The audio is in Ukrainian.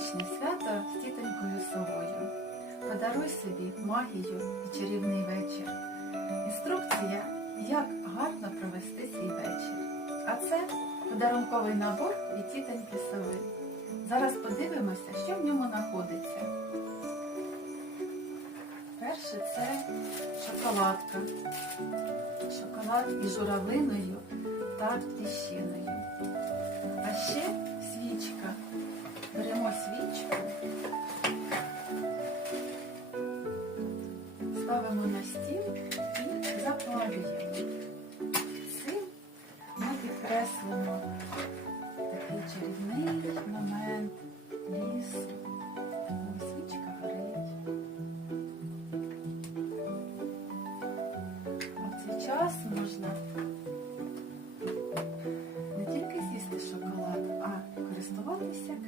новорічне свято з тітонькою совою. Подаруй собі магію і чарівний вечір. Інструкція, як гарно провести свій вечір. А це подарунковий набор від тітоньки сови. Зараз подивимося, що в ньому знаходиться. Перше це шоколадка. Шоколад із журавлиною та тріщиною. ставимо на стіл і запалюємо. Цим ми підкреслимо такий чарівний момент ліс, Свічка горить. У час можна.